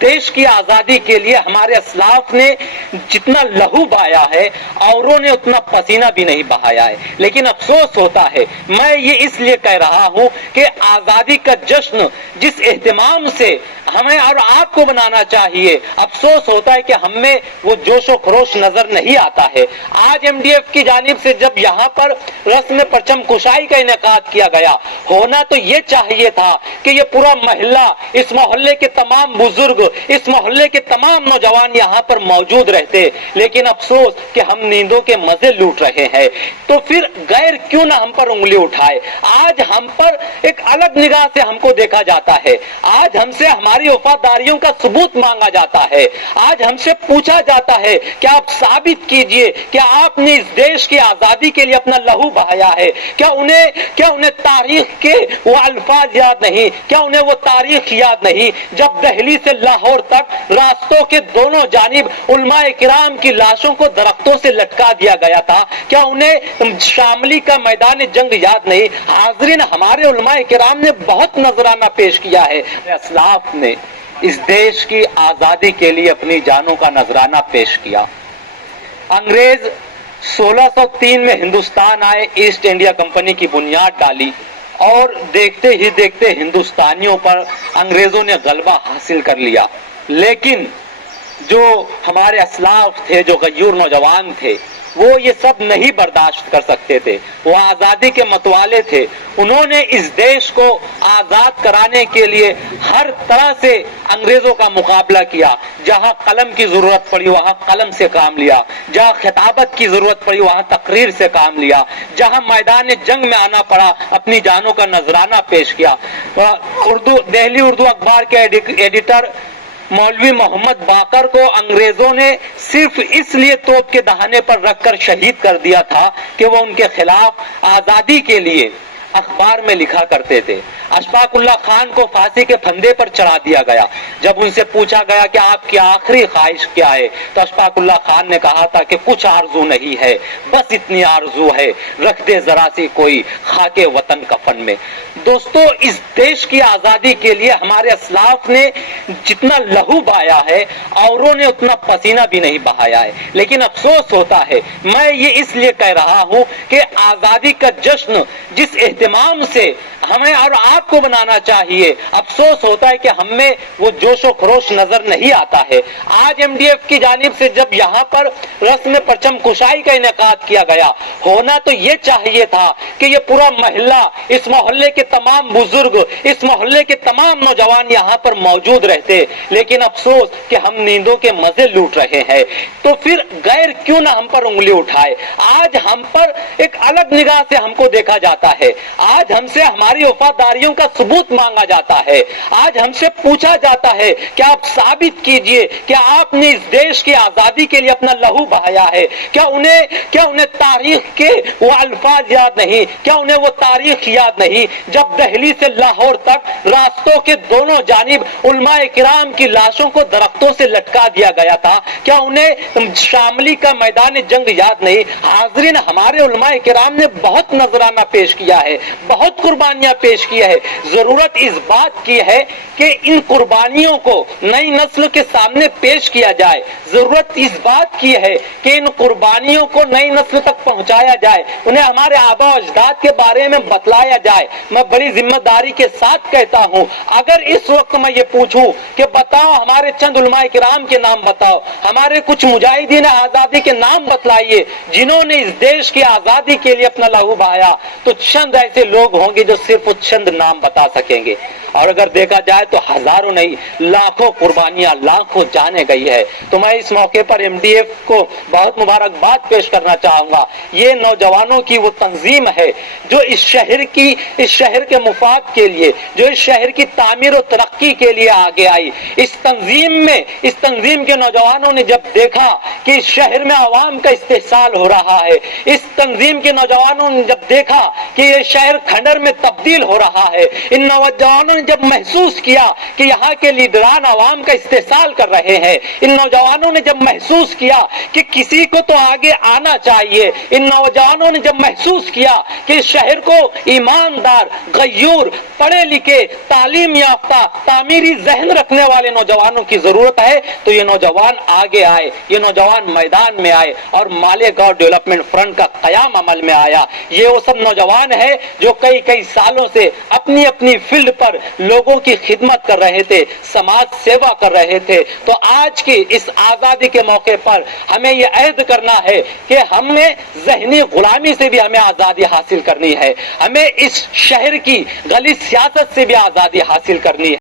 देश की आजादी के लिए हमारे असलाफ ने जितना लहू बहाया है औरों ने उतना पसीना भी नहीं बहाया है। लेकिन अफसोस होता है, मैं ये इसलिए कह रहा हूं कि आजादी का जश्न जिस एहतमाम से हमें और आपको बनाना चाहिए, अफसोस होता है कि हमें वो जोशो खरोश नजर नहीं आता है। आज एमडीएफ की जानिब से जब यहाँ पर रस्म परचम कुशाई का इनेकाद किया गया, होना तो ये चाहिए था कि ये पूरा महल्ला, इस मोहल्ले के तमाम बुजुर्ग, इस मोहल्ले के तमाम नौजवान यहाँ पर मौजूद रहते, लेकिन अफसोस कि हम नींदों के मजे लूट रहे हैं। तो फिर गैर क्यों ना हम पर उंगली उठाए। आज हम पर एक अलग निगाह से हमको देखा जाता है, आज हमसे हमारी वफादारियों का सबूत मांगा जाता है, आज हमसे पूछा जाता है कि आप साबित कीजिए कि आपने इस देश की आजादी के लिए अपना लहू बहाया है। क्या उन्हें तारीख के वो अल्फाज याद नहीं, क्या उन्हें वो तारीख याद नहीं जब दिल्ली से लाहौर तक रास्तों के दोनों जानिब उलमाए किराम की लाशों को दरख्तों से लटका दिया गया था। क्या उन्हें शामली का मैदान जंग याद नहीं। हाज़रीन, हमारे उलमाए किराम ने बहुत नजराना पेश किया है, असलाफ ने इस देश की आजादी के लिए अपनी जानों का नजराना पेश किया। अंग्रेज 1603 में हिंदुस्तान आए, ईस्ट इंडिया कंपनी की बुनियाद डाली और देखते ही देखते हिंदुस्तानियों पर अंग्रेजों ने गलबा हासिल कर लिया। लेकिन जो हमारे असलाफ थे, जो गयूर नौजवान थे, वो ये सब नहीं बर्दाश्त कर सकते थे। वो आजादी के मतवाले थे। उन्होंने इस देश को आजाद कराने के लिए हर तरह से अंग्रेजों का मुकाबला किया। जहां कलम की जरूरत पड़ी वहां कलम से काम लिया, जहां खिताबत की जरूरत पड़ी वहां तकरीर से काम लिया, जहां मैदान जंग में आना पड़ा अपनी जानों का नजराना पेश किया। दिल्ली उर्दू अखबार के एडिटर मौलवी मोहम्मद बाकर को अंग्रेजों ने सिर्फ इसलिए तोप के दहाने पर रखकर शहीद कर दिया था कि वो उनके खिलाफ आजादी के लिए अखबार में लिखा करते थे। अशफाकुल्लाह खान को फांसी के फंदे पर चढ़ा दिया गया। जब उनसे पूछा गया कि आपकी आखिरी ख्वाहिश क्या है, तो अशफाकुल्लाह खान ने कहा था कि कुछ आरजू नहीं है, बस इतनी आरजू है, रख दे जरा सी कोई खाके वतन कफन में। दोस्तों, इस देश की आजादी के लिए हमारे असलाफ ने जितना लहू बहाया है औरों ने उतना पसीना भी नहीं बहाया है। लेकिन अफसोस होता है, मैं ये इसलिए कह रहा हूं कि आजादी का जश्न जिस एहतमाम से हमें और आपको बनाना चाहिए, अफसोस होता है कि हमें वो जोशो खरोश नजर नहीं आता है। आज एमडीएफ की जानिब से जब यहाँ पर रस्म परचम कुशाई का इनेकाद किया गया, होना तो ये चाहिए था कि ये पूरा महल्ला, इस मोहल्ले के तमाम बुजुर्ग, इस मोहल्ले के तमाम नौजवान यहाँ पर मौजूद रहते, लेकिन अफसोस कि हम नींदों के मजे लूट रहे हैं। तो फिर गैर क्यों ना हम पर उंगली उठाए। आज हम पर एक अलग निगाह से हमको देखा जाता है, आज हमसे हमारी वफादारियों का सबूत मांगा जाता है, आज हमसे पूछा जाता है कि आप साबित कीजिए कि आपने इस देश की आजादी के लिए अपना लहू बहाया है। क्या उन्हें तारीख के वो अल्फाज याद नहीं, क्या उन्हें वो तारीख याद नहीं जब दिल्ली से लाहौर तक रास्तों के दोनों जानिब उलमाए किराम की लाशों को दरख्तों से लटका दिया गया था। क्या उन्हें शामली का मैदान जंग याद नहीं। हाज़रीन, हमारे उलमाए किराम ने बहुत नजराना पेश किया है, बहुत कुर्बानियां पेश की है। जरूरत इस बात की है कि इन कुर्बानियों को नई नस्ल के सामने पेश किया जाए। जरूरत इस बात की है कि इन कुर्बानियों को नई नस्ल तक पहुंचाया जाए, उन्हें हमारे आबा अजदाद के बारे में बतलाया जाए। मैं बड़ी जिम्मेदारी के साथ कहता हूं, अगर इस वक्त मैं ये पूछूं कि बताओ हमारे चंद उलमाए किराम के नाम बताओ, हमारे कुछ मुजाहिदीन आजादी के नाम बतलाइए जिन्होंने इस देश की आजादी के लिए अपना लहू बहाया, तो चंद ऐसे लोग होंगे जो सिर्फ चंद नाम बता सकेंगे। और अगर देखा जाए तो हजारों नहीं लाखों कुर्बानियां, लाखों जाने गई है। तो मैं इस मौके पर एमडीएफ को बहुत मुबारकबाद पेश करना चाहूंगा। ये नौजवानों की वो तंजीम है जो इस शहर के मुफाद के लिए, जो इस शहर की तामीर और तरक्की के लिए आगे आई। इस तंजीम के नौजवानों ने جب دیکھا کہ شہر میں عوام کا استحصال ہو رہا ہے، اس تنظیم کے نوجوانوں نے جب دیکھا کہ یہ شہر کھنڈر میں تبدیل ہو رہا ہے، ان نوجوانوں نے جب محسوس کیا کہ یہاں کے لیڈران عوام کا استحصال کر رہے ہیں، ان نوجوانوں نے جب محسوس کیا کہ کسی کو تو آگے آنا چاہیے، ان نوجوانوں نے جب محسوس کیا کہ شہر کو ایماندار، غیور، پڑھے لکھے، تعلیم یافتہ، تعمیری ذہن رکھنے والے نوجوانوں کی ضرورت ہے، تو یہ نوجوان آگے آئے، یہ نوجوان میدان میں آئے اور مالیگاؤں ڈیولپمنٹ فرنٹ کا قیام عمل میں آیا۔ یہ وہ سب نوجوان ہیں جو کئی سالوں سے اپنی اپنی فیلڈ پر لوگوں کی خدمت کر رہے تھے، سماج سیوا کر رہے تھے۔ تو آج کی اس آزادی کے موقع پر ہمیں یہ عہد کرنا ہے کہ ہم نے ذہنی غلامی سے بھی ہمیں آزادی حاصل کرنی ہے، ہمیں اس شہر کی غلط سیاست سے بھی آزادی حاصل کرنی ہے۔